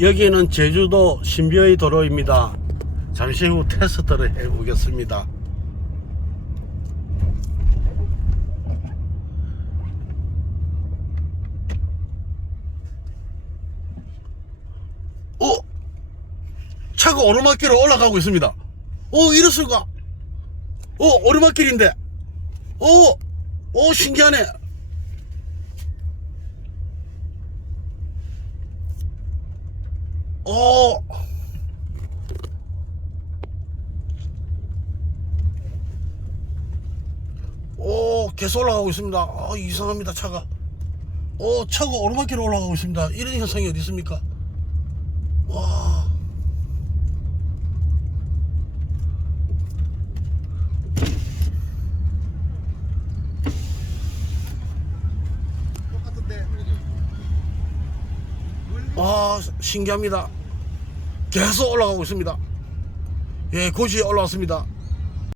여기는 제주도 신비의 도로입니다. 잠시 후 테스트를 해보겠습니다. 어? 차가 오르막길로 올라가고 있습니다. 어, 이럴 수가. 어, 오르막길인데. 어, 어, 신기하네. 어. 오, 계속 올라가고 있습니다. 아, 이상합니다, 차가. 오, 차가 오르막길로 올라가고 있습니다. 이런 현상이 어디 있습니까? 와. 아, 신기합니다. 계속 올라가고 있습니다. 예, 고지에 올라왔습니다.